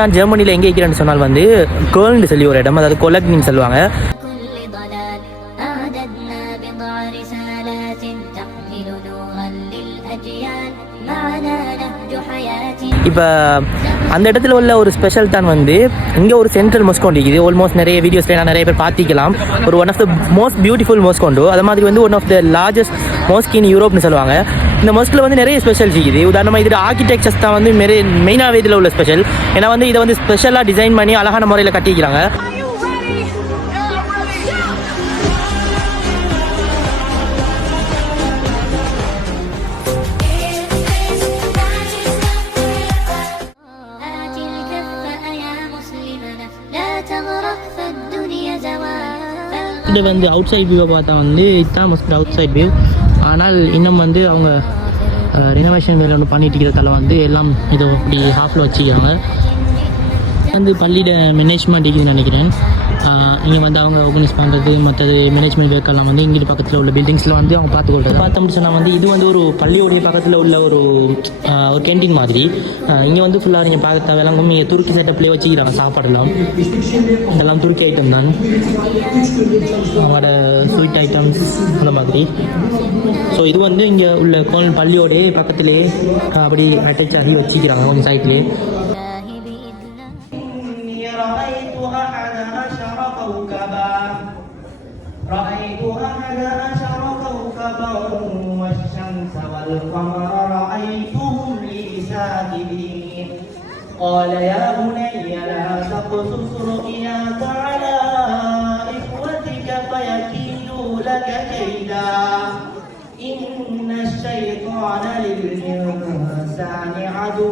நான் ஜெர்மனியில் எங்கே இருக்கிறேன்னு சொன்னால் வந்து கேர்ள்னு சொல்லி ஒரு இடம், அதாவது கொலக்னின்னு சொல்லுவாங்க. இப்போ அந்த இடத்துல உள்ள ஒரு ஸ்பெஷல் தான் வந்து இங்கே ஒரு சென்ட்ரல் மொஸ்கோண்டு இருக்குது. ஆல்மோஸ்ட் நிறைய வீடியோஸில் நான் நிறைய பேர் பார்த்திக்கலாம். ஒரு one of the most beautiful மொஸ்கோண்டு, அது மாதிரி வந்து one of the largest mosque in யூரோப்னு சொல்லுவாங்க. இந்த மொஸ்கில் வந்து நிறைய ஸ்பெஷல் இருக்குது. உதாரணமாக இதில் ஆர்கிடெக்சர்ஸ் தான் வந்து மெயினாகவே இதில் உள்ள ஸ்பெஷல். ஏன்னா வந்து இதை வந்து ஸ்பெஷலாக டிசைன் பண்ணி அழகான முறையில் கட்டிக்கிறாங்க. இது வந்து அவுட் சைட் வியூவை பார்த்தா வந்து இதுதான் மோஸ்ட் அவுட் சைட் வியூ. ஆனால் இன்னும் வந்து அவங்க ரினோவேஷன் வேலை ஒன்று பண்ணிட்டு இருக்கிறதால வந்து எல்லாம் இது இப்படி ஹாஃபில் வச்சுக்கிறாங்க. வந்து பள்ளியோட மேனேஜ்மெண்ட் இருக்குதுன்னு நினைக்கிறேன். இங்கே வந்து அவங்க ஆர்கனைஸ் பண்ணுறது மற்றது மேனேஜ்மெண்ட் ஒர்க்கெல்லாம் வந்து இங்கே பக்கத்தில் உள்ள பில்டிங்ஸில் வந்து அவங்க பார்த்துக்கொள்கிறது. பார்த்தோம்னு சொன்னால் வந்து இது வந்து ஒரு பள்ளியோடைய பக்கத்தில் உள்ள ஒரு கேன்டீன் மாதிரி. இங்கே வந்து ஃபுல்லாக நீங்கள் பார்க்க தேவையெல்லாம் இங்கே துருக்கி செட்டப்லேயே வச்சுக்கிறாங்க. சாப்பாடெல்லாம் இதெல்லாம் துருக்கி ஐட்டம் தான், அவங்களோட ஸ்வீட் ஐட்டம்ஸ் அந்த மாதிரி. ஸோ இது வந்து இங்கே உள்ள பள்ளியோடைய பக்கத்துலேயே அப்படி அட்டாச் ஆகி வச்சுக்கிறாங்க அவங்க சைட்லேயே. رأيت أحد عشر كوكبا والشمس والقمر رأيتهم لي ساجدين قال يا بني لا تقصص رؤياك على إخوتك فيكيدوا لك كيدا إن الشيطان للإنسان عدو